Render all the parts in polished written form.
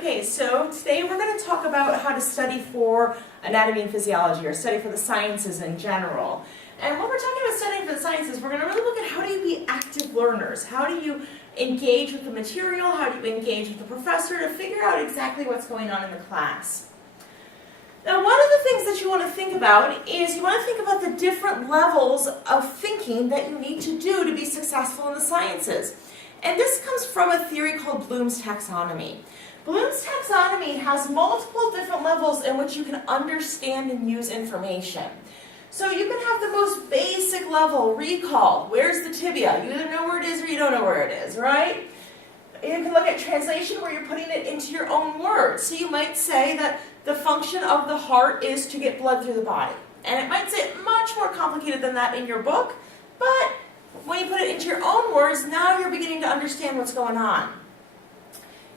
Okay, so today we're going to talk about how to study for anatomy and physiology, or study for the sciences in general. And when we're talking about studying for the sciences, we're going to really look at how do you be active learners? How do you engage with the material? How do you engage with the professor to figure out exactly what's going on in the class? Now, one of the things that you want to think about is you want to think about the different levels of thinking that you need to do to be successful in the sciences. And this comes from a theory called Bloom's taxonomy. Bloom's taxonomy has multiple different levels in which you can understand and use information. So you can have the most basic level, recall. Where's the tibia? You either know where it is or you don't know where it is, right? You can look at translation where you're putting it into your own words. So you might say that the function of the heart is to get blood through the body. And it might say much more complicated than that in your book, but when you put it into your own words, now you're beginning to understand what's going on.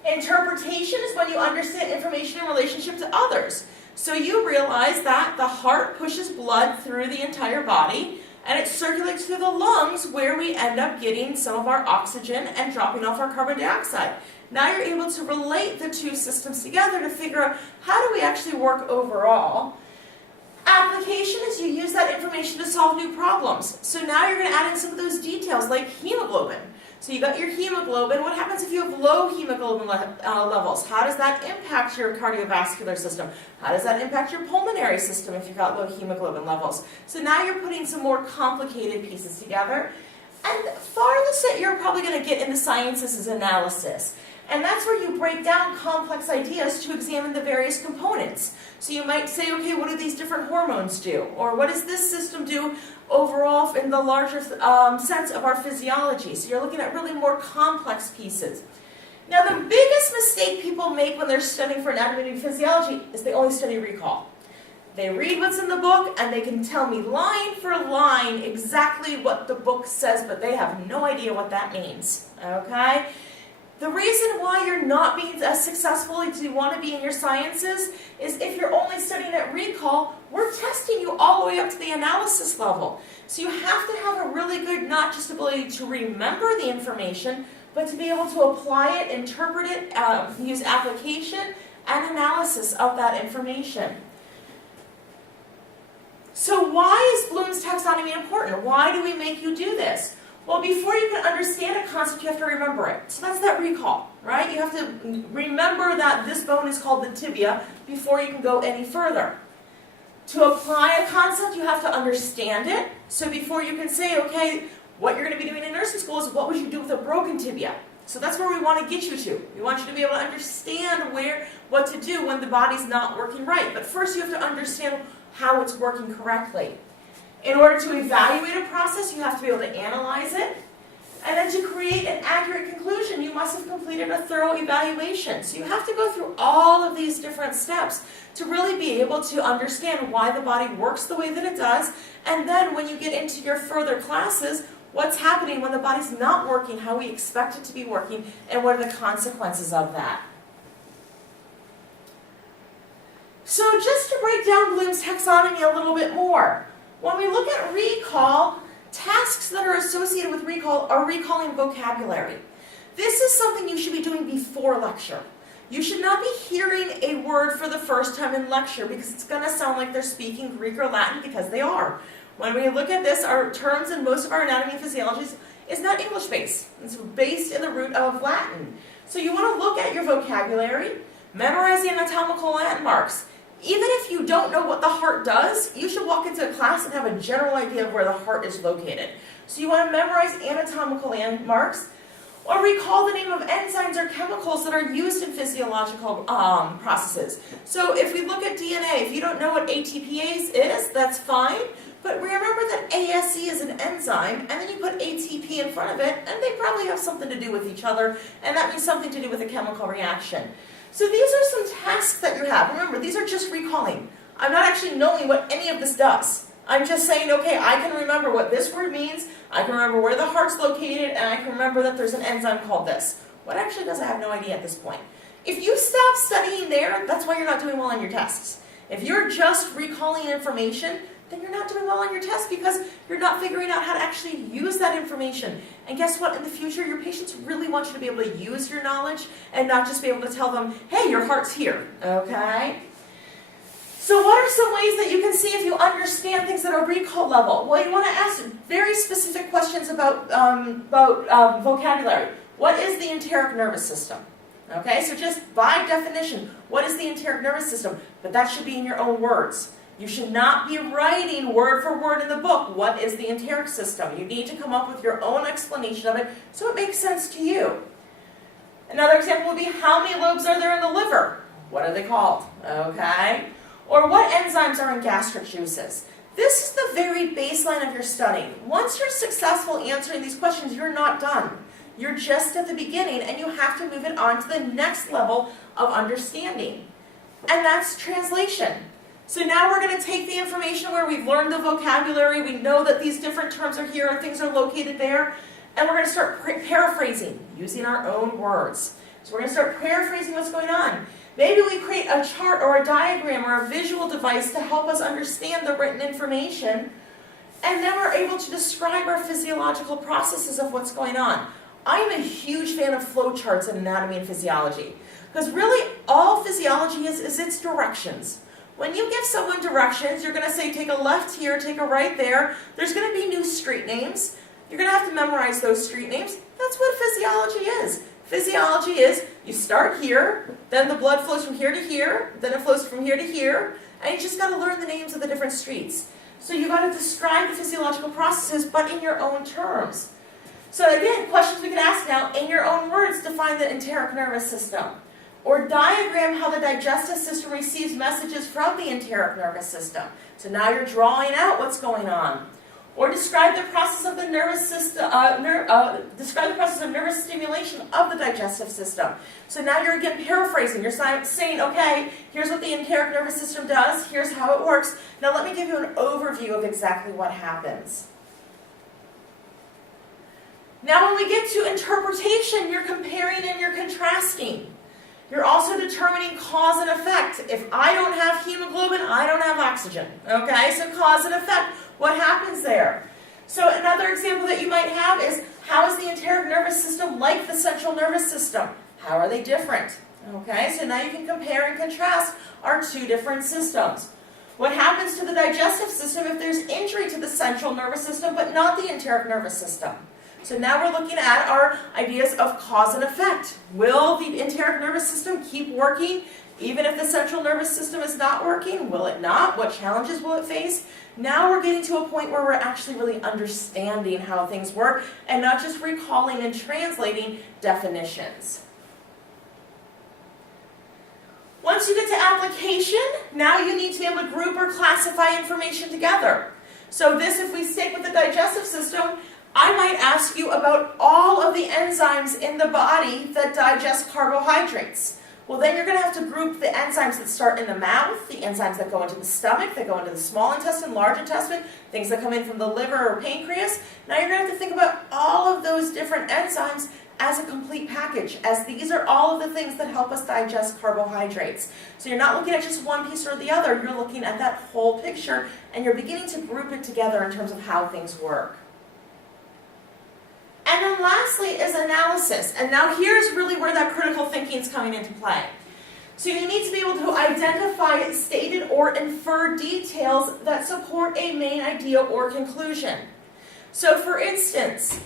Interpretation is when you understand information in relationship to others. So you realize that the heart pushes blood through the entire body, and it circulates through the lungs where we end up getting some of our oxygen and dropping off our carbon dioxide. Now you're able to relate the two systems together to figure out how do we actually work overall. Application is you use that information to solve new problems. So now you're going to add in some of those details like hemoglobin. So you got your hemoglobin. What happens if you have low hemoglobin levels? How does that impact your cardiovascular system? How does that impact your pulmonary system if you've got low hemoglobin levels? So now you're putting some more complicated pieces together. And farthest that you're probably going to get in the sciences is analysis. And that's where you break down complex ideas to examine the various components. So you might say, okay, what do these different hormones do? Or what does this system do overall in the larger sense of our physiology? So you're looking at really more complex pieces. Now, the biggest mistake people make when they're studying for anatomy and physiology is they only study recall. They read what's in the book and they can tell me line for line exactly what the book says, but they have no idea what that means, okay? The reason why you're not being as successful as you want to be in your sciences is if you're only studying at recall, we're testing you all the way up to the analysis level. So you have to have a really good, not just ability to remember the information, but to be able to apply it, interpret it, use application and analysis of that information. So why is Bloom's taxonomy important? Why do we make you do this? Well, before you can understand a concept, you have to remember it. So that's that recall, right? You have to remember that this bone is called the tibia before you can go any further. To apply a concept, you have to understand it. So before you can say, okay, what you're going to be doing in nursing school is what would you do with a broken tibia? So that's where we want to get you to. We want you to be able to understand what to do when the body's not working right. But first you have to understand how it's working correctly. In order to evaluate a process, you have to be able to analyze it. And then to create an accurate conclusion, you must have completed a thorough evaluation. So you have to go through all of these different steps to really be able to understand why the body works the way that it does. And then when you get into your further classes, what's happening when the body's not working, how we expect it to be working, and what are the consequences of that. So just to break down Bloom's taxonomy a little bit more. When we look at recall, tasks that are associated with recall are recalling vocabulary. This is something you should be doing before lecture. You should not be hearing a word for the first time in lecture because it's going to sound like they're speaking Greek or Latin, because they are. When we look at this, our terms in most of our anatomy and physiology is not English-based. It's based in the root of Latin. So you want to look at your vocabulary, memorize the anatomical landmarks. Even if you don't know what the heart does, you should walk into a class and have a general idea of where the heart is located. So you want to memorize anatomical landmarks, or recall the name of enzymes or chemicals that are used in physiological processes. So if we look at DNA, if you don't know what ATPase is, that's fine. But remember that ASE is an enzyme, and then you put ATP in front of it, and they probably have something to do with each other, and that means something to do with a chemical reaction. So these are some tasks that you have. Remember, these are just recalling. I'm not actually knowing what any of this does. I'm just saying, okay, I can remember what this word means, I can remember where the heart's located, and I can remember that there's an enzyme called this. What actually does, I have no idea at this point. If you stop studying there, that's why you're not doing well on your tests. If you're just recalling information, then you're not doing well on your test because you're not figuring out how to actually use that information. And guess what? In the future, your patients really want you to be able to use your knowledge and not just be able to tell them, hey, your heart's here, okay? So what are some ways that you can see if you understand things at a recall level? Well, you want to ask very specific questions about vocabulary. What is the enteric nervous system? Okay, so just by definition, what is the enteric nervous system? But that should be in your own words. You should not be writing word for word in the book, what is the enteric system? You need to come up with your own explanation of it so it makes sense to you. Another example would be, how many lobes are there in the liver? What are they called? Okay. Or what enzymes are in gastric juices? This is the very baseline of your study. Once you're successful answering these questions, you're not done. You're just at the beginning, and you have to move it on to the next level of understanding. And that's translation. So now we're going to take the information where we've learned the vocabulary, we know that these different terms are here and things are located there, and we're going to start paraphrasing, using our own words. So we're going to start paraphrasing what's going on. Maybe we create a chart or a diagram or a visual device to help us understand the written information, and then we're able to describe our physiological processes of what's going on. I'm a huge fan of flowcharts in anatomy and physiology, because really all physiology is its directions. When you give someone directions, you're going to say take a left here, take a right there. There's going to be new street names. You're going to have to memorize those street names. That's what physiology is. Physiology is you start here, then the blood flows from here to here, then it flows from here to here, and you just got to learn the names of the different streets. So you've got to describe the physiological processes, but in your own terms. So again, questions we can ask now, in your own words, define the enteric nervous system. Or diagram how the digestive system receives messages from the enteric nervous system. So now you're drawing out what's going on. Or describe the process of the nervous system, describe the process of nervous stimulation of the digestive system. So now you're again paraphrasing. You're saying, okay, here's what the enteric nervous system does, here's how it works. Now let me give you an overview of exactly what happens. Now when we get to interpretation, you're comparing and you're contrasting. You're also determining cause and effect. If I don't have hemoglobin, I don't have oxygen. Okay, so cause and effect. What happens there? So another example that you might have is, how is the enteric nervous system like the central nervous system? How are they different? Okay, so now you can compare and contrast our two different systems. What happens to the digestive system if there's injury to the central nervous system but not the enteric nervous system? So now we're looking at our ideas of cause and effect. Will the enteric nervous system keep working even if the central nervous system is not working? Will it not? What challenges will it face? Now we're getting to a point where we're actually really understanding how things work and not just recalling and translating definitions. Once you get to application, now you need to be able to group or classify information together. So this, if we stick with the digestive system, I might ask you about all of the enzymes in the body that digest carbohydrates. Well, then you're going to have to group the enzymes that start in the mouth, the enzymes that go into the stomach, that go into the small intestine, large intestine, things that come in from the liver or pancreas. Now you're going to have to think about all of those different enzymes as a complete package, as these are all of the things that help us digest carbohydrates. So you're not looking at just one piece or the other, you're looking at that whole picture, and you're beginning to group it together in terms of how things work. And then lastly is analysis. And now here's really where that critical thinking is coming into play. So you need to be able to identify stated or inferred details that support a main idea or conclusion. So for instance,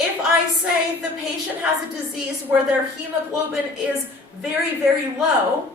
if I say the patient has a disease where their hemoglobin is very, very low,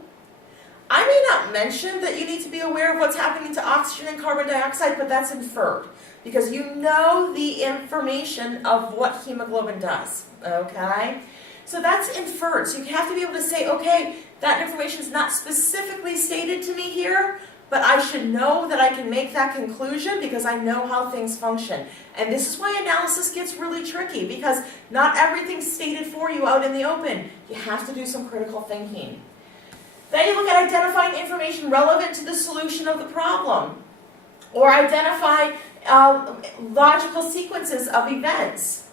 I may not mention that you need to be aware of what's happening to oxygen and carbon dioxide, but that's inferred, because you know the information of what hemoglobin does, okay? So that's inferred. So you have to be able to say, okay, that information is not specifically stated to me here, but I should know that I can make that conclusion because I know how things function. And this is why analysis gets really tricky, because not everything's stated for you out in the open. You have to do some critical thinking. Then you look at identifying information relevant to the solution of the problem, or identify logical sequences of events.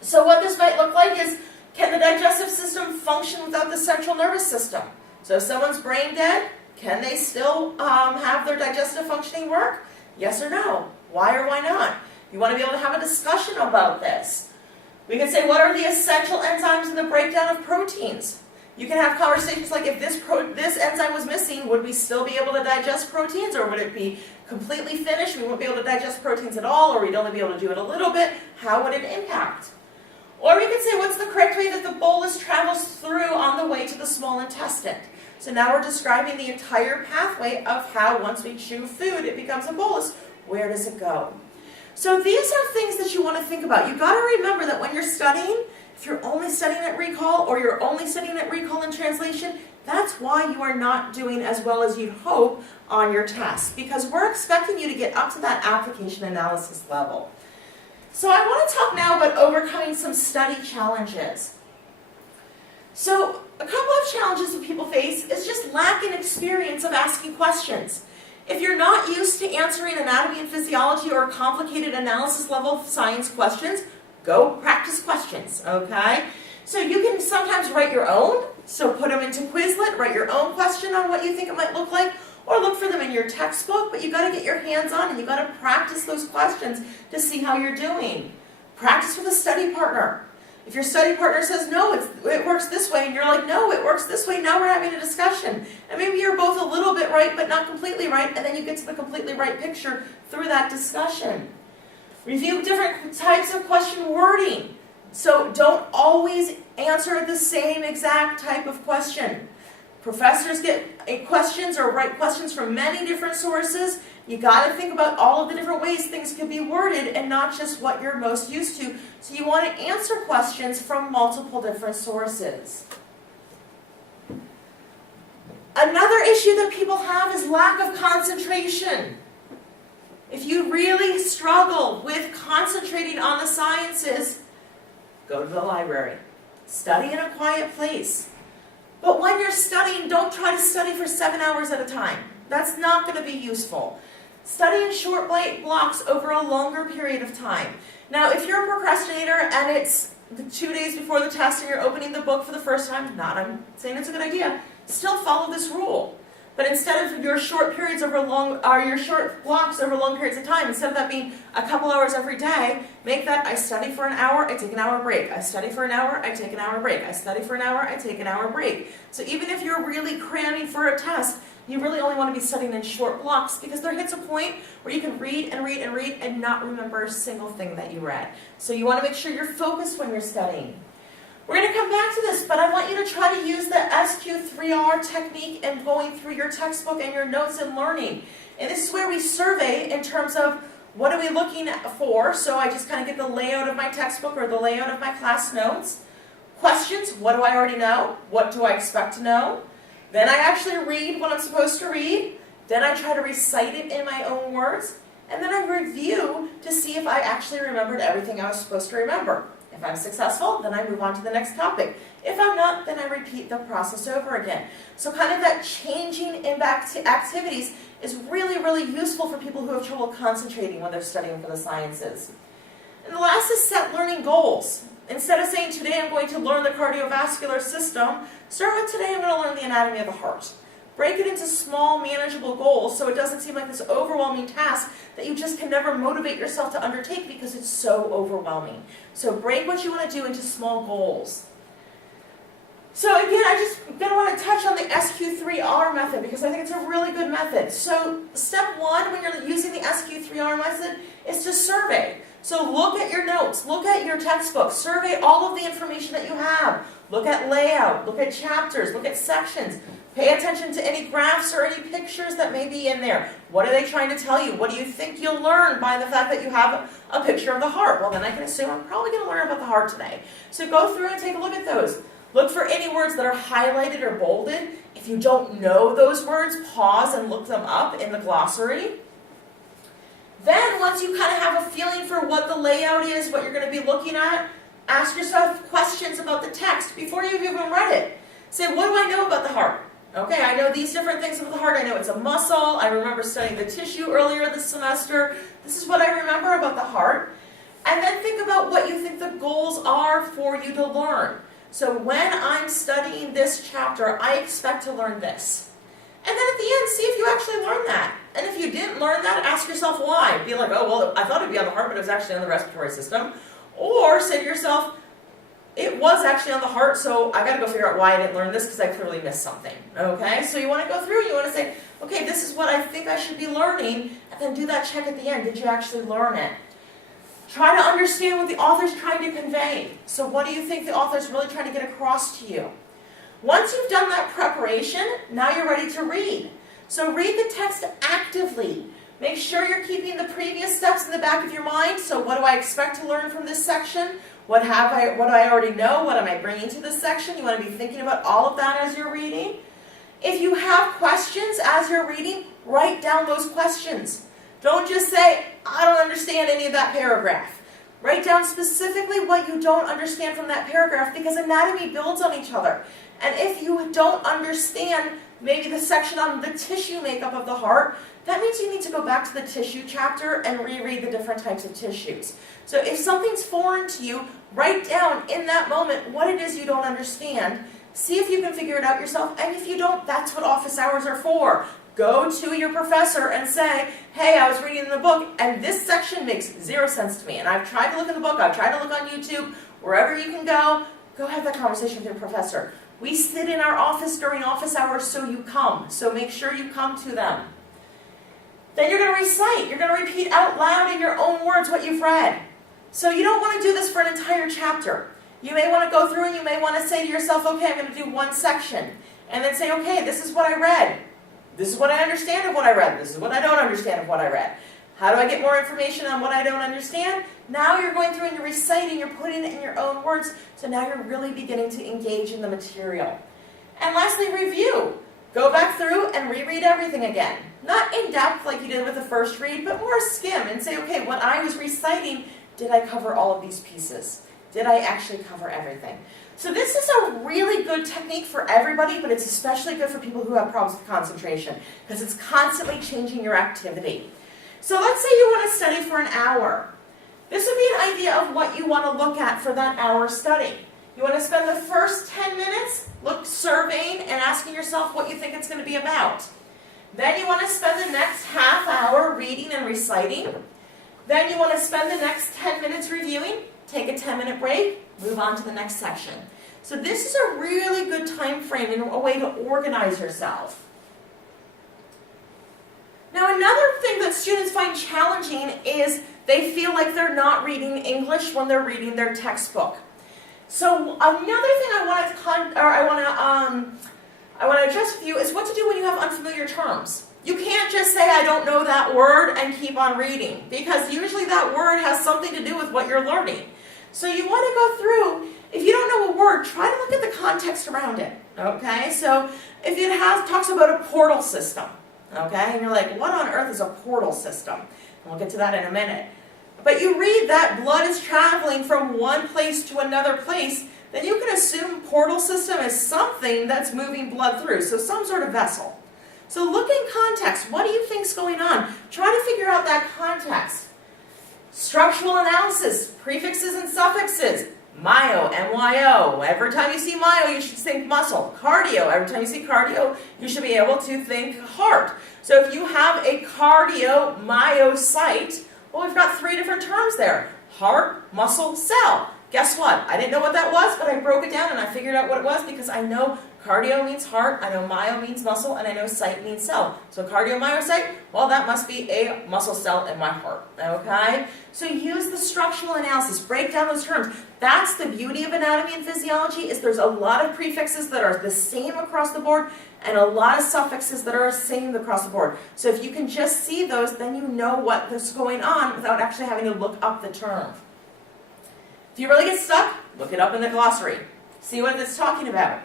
So what this might look like is, can the digestive system function without the central nervous system? So if someone's brain dead, can they still have their digestive functioning work? Yes or no? Why or why not? You want to be able to have a discussion about this. We can say, what are the essential enzymes in the breakdown of proteins? You can have conversations like, if this enzyme was missing, would we still be able to digest proteins, or would it be completely finished? We won't be able to digest proteins at all, or we'd only be able to do it a little bit. How would it impact? Or we could say, what's the correct way that the bolus travels through on the way to the small intestine? So now we're describing the entire pathway of how, once we chew food, it becomes a bolus. Where does it go? So these are things that you want to think about. You've got to remember that when you're studying, if you're only studying at recall, or you're only studying at recall and translation, that's why you are not doing as well as you'd hope on your test, because we're expecting you to get up to that application analysis level. So I want to talk now about overcoming some study challenges. So a couple of challenges that people face is just lack in experience of asking questions. If you're not used to answering anatomy and physiology or complicated analysis level science questions, go practice questions, okay? So you can sometimes write your own, so put them into Quizlet, write your own question on what you think it might look like, or look for them in your textbook, but you've got to get your hands on and you've got to practice those questions to see how you're doing. Practice with a study partner. If your study partner says, no, it works this way, and you're like, no, it works this way, now we're having a discussion. And maybe you're both a little bit right, but not completely right, and then you get to the completely right picture through that discussion. Review different types of question wording. So don't always answer the same exact type of question. Professors get questions or write questions from many different sources. You got to think about all of the different ways things can be worded and not just what you're most used to. So you want to answer questions from multiple different sources. Another issue that people have is lack of concentration. If you really struggle with concentrating on the sciences, go to the library. Study in a quiet place. But when you're studying, don't try to study for 7 hours at a time. That's not going to be useful. Study in short blocks over a longer period of time. Now, if you're a procrastinator and it's the 2 days before the test and you're opening the book for the first time, I'm saying it's a good idea, still follow this rule. But instead of your short periods over your short blocks over long periods of time, instead of that being a couple hours every day, make that I study for an hour, I take an hour break. I study for an hour, I take an hour break. I study for an hour, I take an hour break. So even if you're really cramming for a test, you really only want to be studying in short blocks, because there hits a point where you can read and read and read and not remember a single thing that you read. So you want to make sure you're focused when you're studying. We're going to come back to this, but I want you to try to use the SQ3R technique in going through your textbook and your notes and learning. And this is where we survey in terms of what are we looking for. So I just kind of get the layout of my textbook or the layout of my class notes. Questions, what do I already know? What do I expect to know? Then I actually read what I'm supposed to read. Then I try to recite it in my own words. And then I review to see if I actually remembered everything I was supposed to remember. If I'm successful, then I move on to the next topic. If I'm not, then I repeat the process over again. So kind of that changing in activities is really, really useful for people who have trouble concentrating when they're studying for the sciences. And the last is set learning goals. Instead of saying, today I'm going to learn the cardiovascular system, start with today I'm going to learn the anatomy of the heart. Break it into small, manageable goals so it doesn't seem like this overwhelming task that you just can never motivate yourself to undertake because it's so overwhelming. So break what you want to do into small goals. So again, I just want to touch on the SQ3R method because I think it's a really good method. So step one when you're using the SQ3R method is to survey. So look at your notes, look at your textbook, survey all of the information that you have. Look at layout, look at chapters, look at sections. Pay attention to any graphs or any pictures that may be in there. What are they trying to tell you? What do you think you'll learn by the fact that you have a picture of the heart? Well, then I can assume I'm probably going to learn about the heart today. So go through and take a look at those. Look for any words that are highlighted or bolded. If you don't know those words, pause and look them up in the glossary. Then, once you kind of have a feeling for what the layout is, what you're going to be looking at, ask yourself questions about the text before you've even read it. Say, what do I know about the heart? Okay, I know these different things about the heart. I know it's a muscle. I remember studying the tissue earlier this semester. This is what I remember about the heart. And then think about what you think the goals are for you to learn. So when I'm studying this chapter, I expect to learn this. And then at the end, see if you actually learned that. And if you didn't learn that, ask yourself why. Be like, oh, well, I thought it'd be on the heart, but it was actually on the respiratory system. Or say to yourself, it was actually on the heart, so I gotta go figure out why I didn't learn this because I clearly missed something. Okay? So you wanna go through and you wanna say, okay, this is what I think I should be learning, and then do that check at the end. Did you actually learn it? Try to understand what the author's trying to convey. So what do you think the author's really trying to get across to you? Once you've done that preparation, now you're ready to read. So read the text actively. Make sure you're keeping the previous steps in the back of your mind. So what do I expect to learn from this section? What do I already know? What am I bringing to this section? You want to be thinking about all of that as you're reading. If you have questions as you're reading, write down those questions. Don't just say, I don't understand any of that paragraph. Write down specifically what you don't understand from that paragraph because anatomy builds on each other. And if you don't understand maybe the section on the tissue makeup of the heart, that means you need to go back to the tissue chapter and reread the different types of tissues. So if something's foreign to you, write down in that moment what it is you don't understand. See if you can figure it out yourself. And if you don't, that's what office hours are for. Go to your professor and say, hey, I was reading the book and this section makes zero sense to me. And I've tried to look in the book, I've tried to look on YouTube, wherever you can go have that conversation with your professor. We sit in our office during office hours so you come. So make sure you come to them. Then you're going to recite. You're going to repeat out loud in your own words what you've read. So you don't want to do this for an entire chapter. You may want to go through and you may want to say to yourself, okay, I'm going to do one section. And then say, okay, this is what I read. This is what I understand of what I read. This is what I don't understand of what I read. How do I get more information on what I don't understand? Now you're going through and you're reciting, you're putting it in your own words. So now you're really beginning to engage in the material. And lastly, review. Go back through and reread everything again. Not in depth like you did with the first read, but more skim and say, okay, when I was reciting, did I cover all of these pieces? Did I actually cover everything? So this is a really good technique for everybody, but it's especially good for people who have problems with concentration because it's constantly changing your activity. So let's say you want to study for an hour. This would be an idea of what you want to look at for that hour study. You want to spend the first 10 minutes surveying and asking yourself what you think it's going to be about. Then you want to spend the next half hour reading and reciting. Then you want to spend the next 10 minutes reviewing, take a 10-minute break, move on to the next section. So this is a really good time frame and a way to organize yourself. Now another thing that students find challenging is they feel like they're not reading English when they're reading their textbook. So another thing I want to address with you is what to do when you have unfamiliar terms. You can't just say, I don't know that word and keep on reading, because usually that word has something to do with what you're learning. So you want to go through, if you don't know a word, try to look at the context around it, okay? So if it talks about a portal system, okay, and you're like, what on earth is a portal system? And we'll get to that in a minute. But you read that blood is traveling from one place to another place, then you can assume portal system is something that's moving blood through, so some sort of vessel. So look in context. What do you think's going on? Try to figure out that context. Structural analysis, prefixes and suffixes. Myo, M-Y-O. Every time you see myo, you should think muscle. Cardio, every time you see cardio, you should be able to think heart. So if you have a cardiomyocyte, well, we've got 3 different terms there. Heart, muscle, cell. Guess what? I didn't know what that was, but I broke it down and I figured out what it was because I know cardio means heart, I know myo means muscle, and I know cyte means cell. So cardiomyocyte, well, that must be a muscle cell in my heart, okay? So use the structural analysis, break down those terms. That's the beauty of anatomy and physiology, is there's a lot of prefixes that are the same across the board and a lot of suffixes that are the same across the board. So if you can just see those, then you know what's going on without actually having to look up the term. If you really get stuck, look it up in the glossary. See what it's talking about.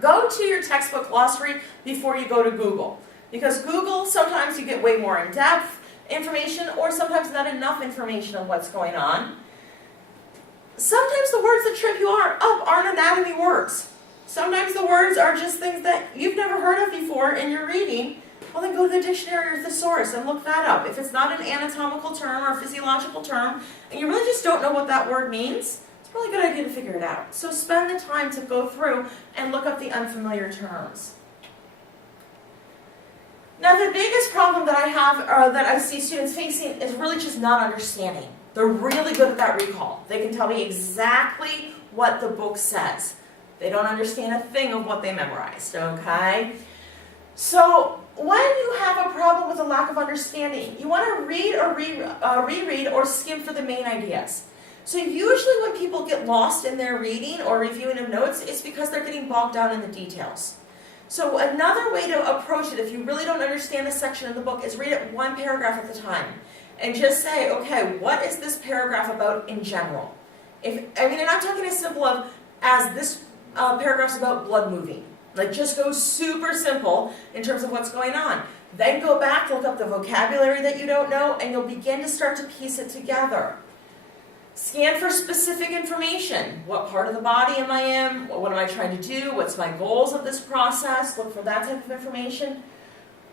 Go to your textbook glossary before you go to Google. Because Google, sometimes you get way more in-depth information or sometimes not enough information on what's going on. Sometimes the words that trip you up aren't anatomy words. Sometimes the words are just things that you've never heard of before in your reading. Well, then go to the dictionary or thesaurus and look that up. If it's not an anatomical term or a physiological term, and you really just don't know what that word means, it's a really good idea to figure it out. So spend the time to go through and look up the unfamiliar terms. Now the biggest problem that I have, or that I see students facing, is really just not understanding. They're really good at that recall. They can tell me exactly what the book says. They don't understand a thing of what they memorized, okay? So when you have a problem with a lack of understanding, you want to read or reread or skim for the main ideas. So usually when people get lost in their reading or reviewing of notes, it's because they're getting bogged down in the details. So another way to approach it, if you really don't understand a section of the book, is read it one paragraph at a time. And just say, okay, what is this paragraph about in general? And I'm talking as simple as this paragraph's about blood moving. Like, just go super simple in terms of what's going on. Then go back, look up the vocabulary that you don't know, and you'll begin to start to piece it together. Scan for specific information. What part of the body am I in? What am I trying to do? What's my goals of this process? Look for that type of information.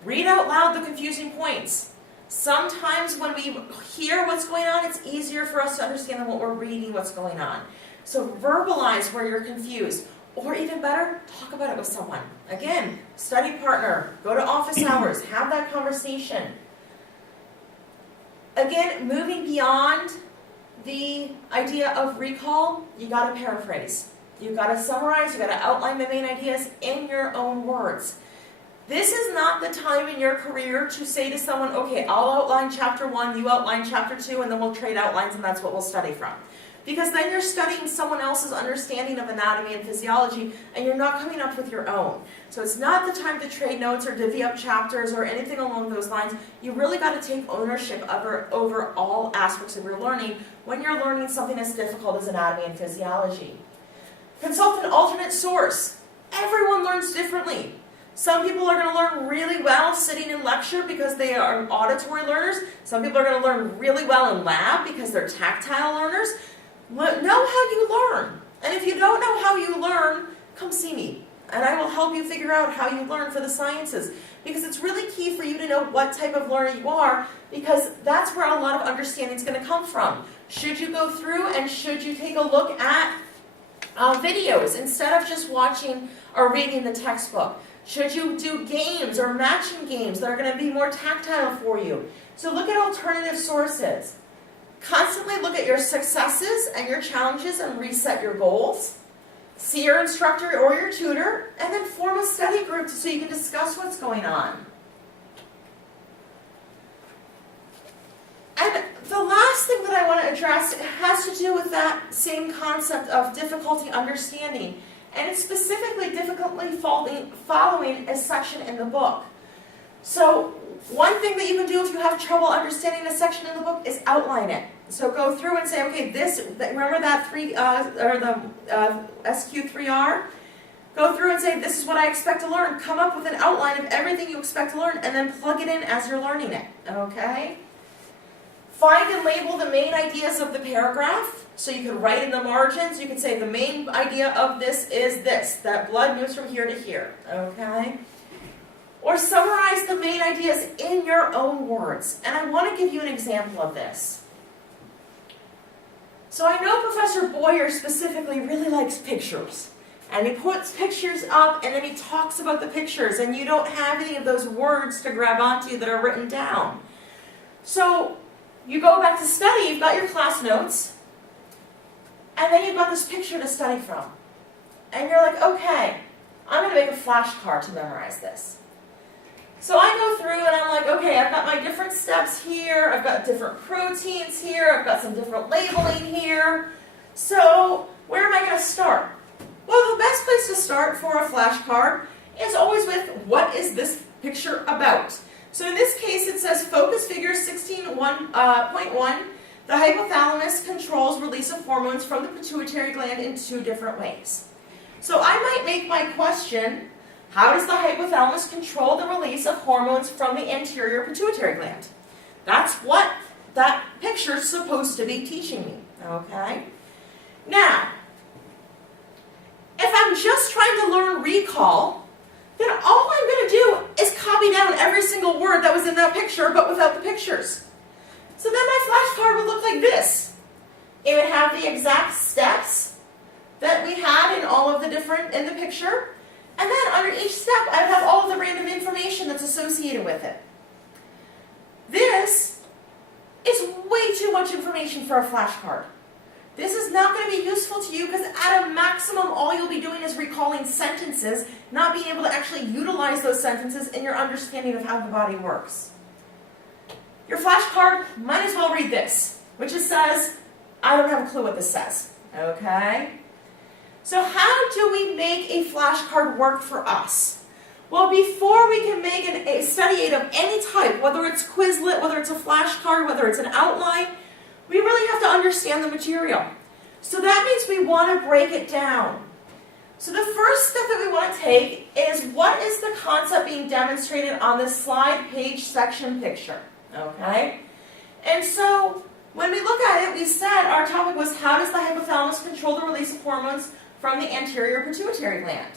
Read out loud the confusing points. Sometimes when we hear what's going on, it's easier for us to understand than what we're reading what's going on. So verbalize where you're confused. Or even better, talk about it with someone. Again, study partner, go to office hours, have that conversation. Again, moving beyond the idea of recall, you got to paraphrase. You got to summarize, you got to outline the main ideas in your own words. This is not the time in your career to say to someone, okay, I'll outline chapter 1, you outline chapter 2, and then we'll trade outlines and that's what we'll study from. Because then you're studying someone else's understanding of anatomy and physiology, and you're not coming up with your own. So it's not the time to trade notes or divvy up chapters or anything along those lines. You really got to take ownership over all aspects of your learning when you're learning something as difficult as anatomy and physiology. Consult an alternate source. Everyone learns differently. Some people are going to learn really well sitting in lecture because they are auditory learners. Some people are going to learn really well in lab because they're tactile learners. Know how you learn. And if you don't know how you learn, come see me. And I will help you figure out how you learn for the sciences. Because it's really key for you to know what type of learner you are, because that's where a lot of understanding is going to come from. Should you go through and should you take a look at videos instead of just watching or reading the textbook? Should you do games or matching games that are going to be more tactile for you? So look at alternative sources. Constantly look at your successes and your challenges and reset your goals. See your instructor or your tutor, and then form a study group so you can discuss what's going on. And the last thing that I want to address has to do with that same concept of difficulty understanding, and it's specifically difficultly following a section in the book. So one thing that you can do if you have trouble understanding a section in the book is outline it. So go through and say, okay, remember that SQ3R? Go through and say, this is what I expect to learn. Come up with an outline of everything you expect to learn and then plug it in as you're learning it, okay? Find and label the main ideas of the paragraph. So you can write in the margins, you can say the main idea of this is this, that blood moves from here to here, okay? Or summarize the main ideas in your own words. And I want to give you an example of this. So I know Professor Boyer specifically really likes pictures. And he puts pictures up and then he talks about the pictures, and you don't have any of those words to grab onto that are written down. So you go back to study, you've got your class notes, and then you've got this picture to study from. And you're like, okay, I'm going to make a flashcard to memorize this. So I go through and I'm like, okay, I've got my different steps here, I've got different proteins here, I've got some different labeling here. So where am I going to start? Well, the best place to start for a flashcard is always with, what is this picture about? So in this case, it says focus figure 16.1, the hypothalamus controls release of hormones from the pituitary gland in 2 different ways. So I might make my question, how does the hypothalamus control the release of hormones from the anterior pituitary gland? That's what that picture is supposed to be teaching me, okay? Now, if I'm just trying to learn recall, then all I'm going to do is copy down every single word that was in that picture, but without the pictures. So then my flashcard would look like this. It would have the exact steps that we had in all of the different, in the picture, And then under each step, I would have all of the random information that's associated with it. This is way too much information for a flashcard. This is not going to be useful to you because at a maximum, all you'll be doing is recalling sentences, not being able to actually utilize those sentences in your understanding of how the body works. Your flashcard might as well read this, which it says, I don't have a clue what this says. Okay? So how do we make a flashcard work for us? Well, before we can make a study aid of any type, whether it's Quizlet, whether it's a flashcard, whether it's an outline, we really have to understand the material. So that means we want to break it down. So the first step that we want to take is what is the concept being demonstrated on this slide, page, section, picture. Okay? And so when we look at it, we said our topic was how does the hypothalamus control the release of hormones from the anterior pituitary gland?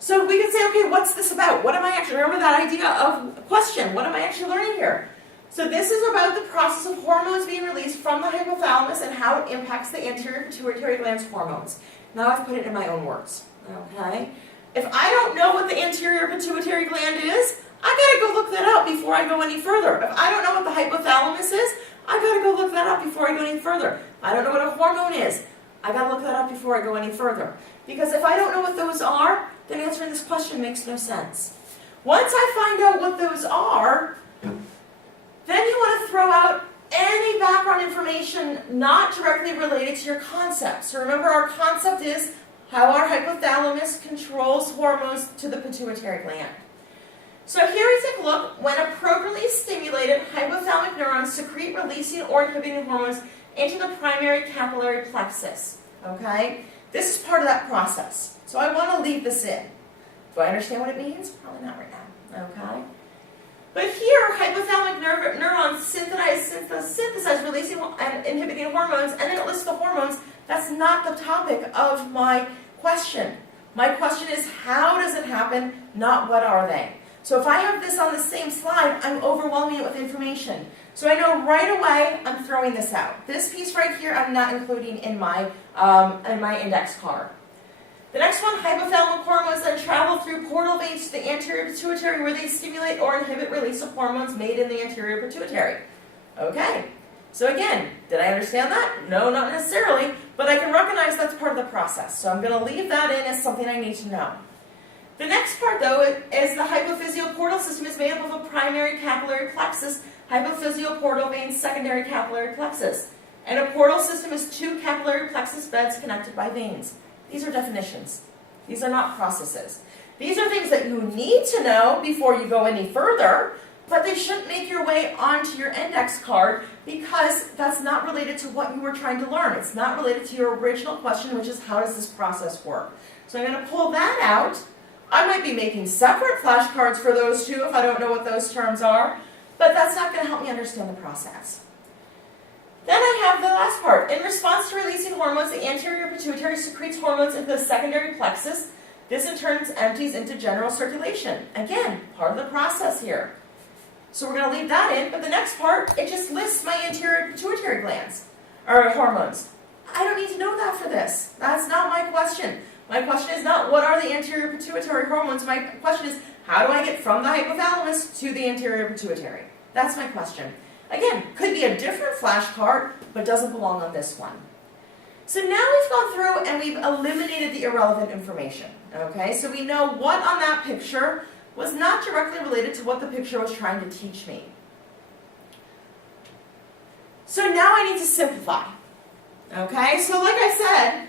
So we can say, okay, what's this about? What am I actually, remember that idea of question, what am I actually learning here? So this is about the process of hormones being released from the hypothalamus and how it impacts the anterior pituitary gland's hormones. Now I've put it in my own words, okay? If I don't know what the anterior pituitary gland is, I gotta go look that up before I go any further. If I don't know what the hypothalamus is, I gotta go look that up before I go any further. If I don't know what a hormone is, I gotta look that up before I go any further. Because if I don't know what those are, then answering this question makes no sense. Once I find out what those are, then you want to throw out any background information not directly related to your concept. So remember, our concept is how our hypothalamus controls hormones to the pituitary gland. So here we take a look. When appropriately stimulated, hypothalamic neurons secrete releasing or inhibiting hormones into the primary capillary plexus. Okay? This is part of that process. So I want to leave this in. Do I understand what it means? Probably not right now. Okay? But here, hypothalamic neurons synthesize releasing and inhibiting hormones, and then it lists the hormones. That's not the topic of my question. My question is, how does it happen, not what are they? So if I have this on the same slide, I'm overwhelming it with information. So I know right away I'm throwing this out. This piece right here I'm not including in my index card. The next one, hypothalamic hormones then travel through portal veins to the anterior pituitary where they stimulate or inhibit release of hormones made in the anterior pituitary. Okay, so again, did I understand that? No, not necessarily, but I can recognize that's part of the process. So I'm going to leave that in as something I need to know. The next part, though, is the hypophysioportal system is made up of a primary capillary plexus, hypophysioportal veins, secondary capillary plexus. And a portal system is two capillary plexus beds connected by veins. These are definitions. These are not processes. These are things that you need to know before you go any further, but they shouldn't make your way onto your index card because that's not related to what you were trying to learn. It's not related to your original question, which is how does this process work? So I'm going to pull that out. I might be making separate flashcards for those two if I don't know what those terms are, but that's not going to help me understand the process. Then I have the last part. In response to releasing hormones, the anterior pituitary secretes hormones into the secondary plexus. This in turn empties into general circulation. Again, part of the process here. So we're going to leave that in, but the next part, it just lists my anterior pituitary glands, or hormones. I don't need to know that for this. That's not my question. My question is not what are the anterior pituitary hormones. My question is how do I get from the hypothalamus to the anterior pituitary? That's my question. Again, could be a different flashcard, but doesn't belong on this one. So now we've gone through and we've eliminated the irrelevant information. Okay, so we know what on that picture was not directly related to what the picture was trying to teach me. So now I need to simplify. Okay, so like I said,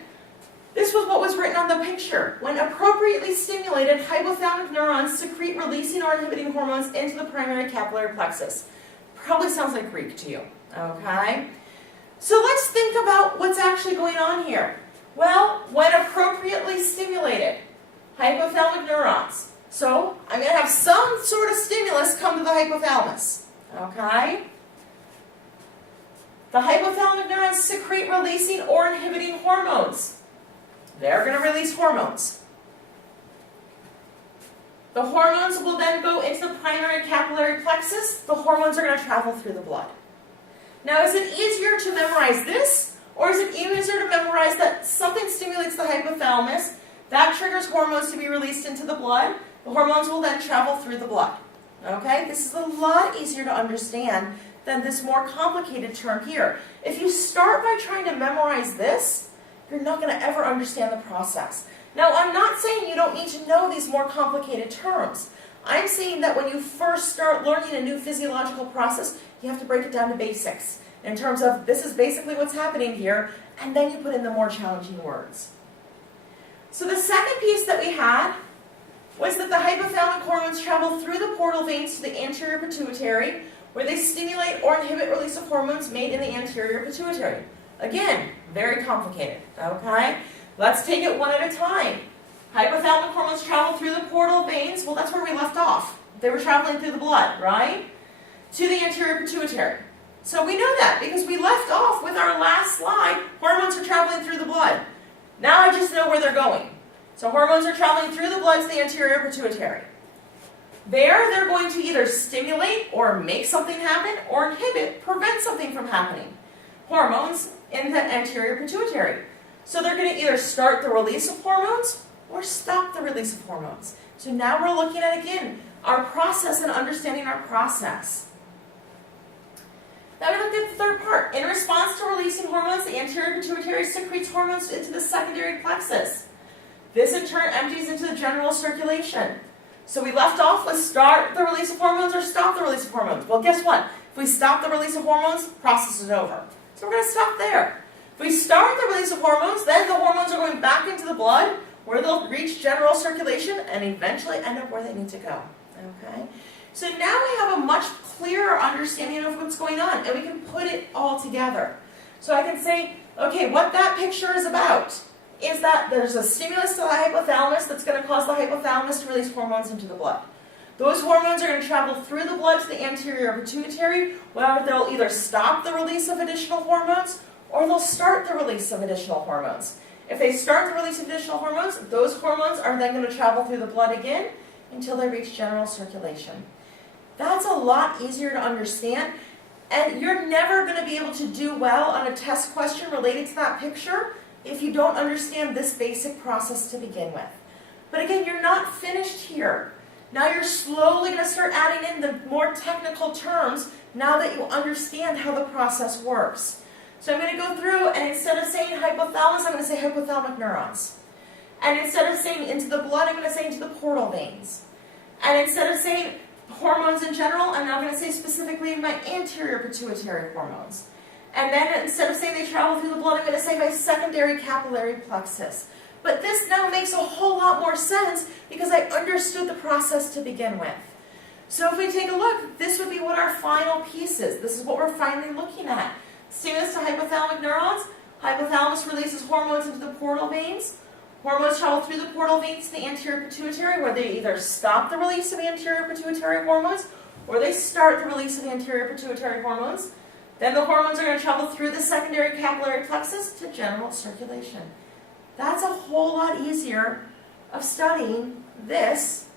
this was what was written on the picture. When appropriately stimulated, hypothalamic neurons secrete releasing or inhibiting hormones into the primary capillary plexus. Probably sounds like Greek to you, okay? So let's think about what's actually going on here. Well, when appropriately stimulated, hypothalamic neurons. So I'm going to have some sort of stimulus come to the hypothalamus, okay? The hypothalamic neurons secrete releasing or inhibiting hormones. They're going to release hormones. The hormones will then go into the primary capillary plexus. The hormones are going to travel through the blood. Now, is it easier to memorize this, or is it easier to memorize that something stimulates the hypothalamus, That triggers hormones to be released into the blood. The hormones will then travel through the blood. Okay? This is a lot easier to understand than this more complicated term here. If you start by trying to memorize this, you're not going to ever understand the process. Now, I'm not saying you don't need to know these more complicated terms. I'm saying that when you first start learning a new physiological process, you have to break it down to basics in terms of this is basically what's happening here, and then you put in the more challenging words. So the second piece that we had was that the hypothalamic hormones travel through the portal veins to the anterior pituitary, where they stimulate or inhibit release of hormones made in the anterior pituitary. Again, very complicated, okay? Let's take it one at a time. Hypothalamic hormones travel through the portal veins. Well, that's where we left off. They were traveling through the blood, right? To the anterior pituitary. So we know that because we left off with our last slide, hormones are traveling through the blood. Now I just know where they're going. So hormones are traveling through the blood to the anterior pituitary. There, they're going to either stimulate or make something happen or inhibit, prevent something from happening. Hormones in the anterior pituitary. So they're going to either start the release of hormones or stop the release of hormones. So now we're looking at, again, our process and understanding our process. Then we looked at the third part. In response to releasing hormones, the anterior pituitary secretes hormones into the secondary plexus. This in turn empties into the general circulation. So we left off with start the release of hormones or stop the release of hormones. Well, guess what? If we stop the release of hormones, process is over. So we're going to stop there. If we start the release of hormones, then the hormones are going back into the blood, where they'll reach general circulation and eventually end up where they need to go. Okay? So now we have a much clearer understanding of what's going on, and we can put it all together. So I can say, okay, what that picture is about is that there's a stimulus to the hypothalamus that's going to cause the hypothalamus to release hormones into the blood. Those hormones are going to travel through the blood to the anterior pituitary, where they'll either stop the release of additional hormones or they'll start the release of additional hormones. If they start the release of additional hormones, those hormones are then going to travel through the blood again until they reach general circulation. That's a lot easier to understand, and you're never going to be able to do well on a test question related to that picture if you don't understand this basic process to begin with. But again, you're not finished here. Now you're slowly going to start adding in the more technical terms now that you understand how the process works. So I'm going to go through, and instead of saying hypothalamus, I'm going to say hypothalamic neurons. And instead of saying into the blood, I'm going to say into the portal veins. And instead of saying hormones in general, I'm now going to say specifically my anterior pituitary hormones. And then instead of saying they travel through the blood, I'm going to say my secondary capillary plexus. But this now makes a whole lot more sense because I understood the process to begin with. So if we take a look, this would be what our final piece is. This is what we're finally looking at. Stimulus to hypothalamic neurons. Hypothalamus releases hormones into the portal veins. Hormones travel through the portal veins to the anterior pituitary, where they either stop the release of anterior pituitary hormones or they start the release of anterior pituitary hormones. Then the hormones are going to travel through the secondary capillary plexus to general circulation. That's a whole lot easier of studying this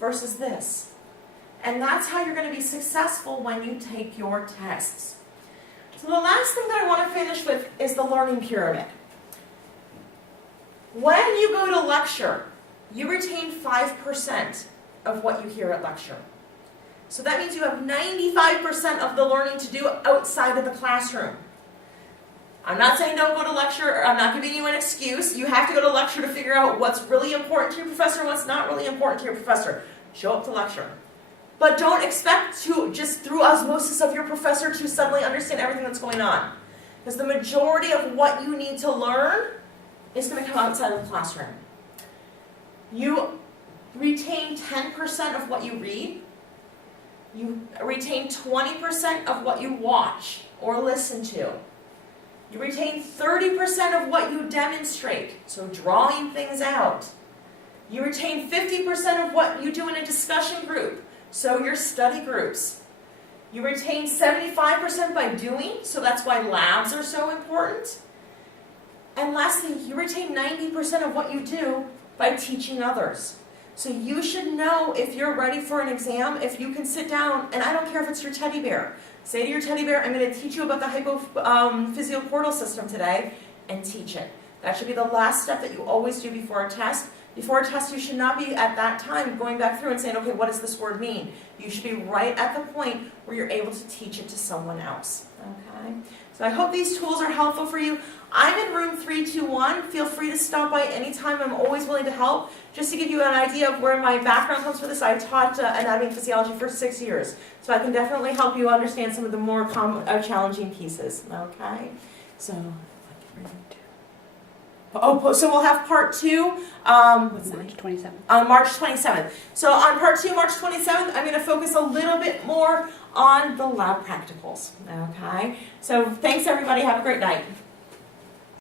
versus this. And that's how you're going to be successful when you take your tests. So the last thing that I want to finish with is the learning pyramid. When you go to lecture, you retain 5% of what you hear at lecture. So that means you have 95% of the learning to do outside of the classroom. I'm not saying don't go to lecture, or I'm not giving you an excuse. You have to go to lecture to figure out what's really important to your professor and what's not really important to your professor. Show up to lecture. But don't expect to, just through osmosis of your professor, to suddenly understand everything that's going on. Because the majority of what you need to learn is going to come outside of the classroom. You retain 10% of what you read. You retain 20% of what you watch or listen to. You retain 30% of what you demonstrate, so drawing things out. You retain 50% of what you do in a discussion group, so your study groups. You retain 75% by doing, so that's why labs are so important. And lastly, you retain 90% of what you do by teaching others. So you should know if you're ready for an exam, if you can sit down, and I don't care if it's your teddy bear. Say to your teddy bear, I'm going to teach you about the hypophyseal portal system today, and teach it. That should be the last step that you always do before a test. Before a test, you should not be at that time going back through and saying, okay, what does this word mean? You should be right at the point where you're able to teach it to someone else. Okay? So I hope these tools are helpful for you. I'm in room 321. Feel free to stop by anytime. I'm always willing to help. Just to give you an idea of where my background comes for this, I taught anatomy and physiology for 6 years. So I can definitely help you understand some of the more challenging pieces. Okay? So we'll have part 2. March 27th. On March 27th. So on part 2, March 27th, I'm going to focus a little bit more on the lab practicals. Okay? So thanks everybody. Have a great night.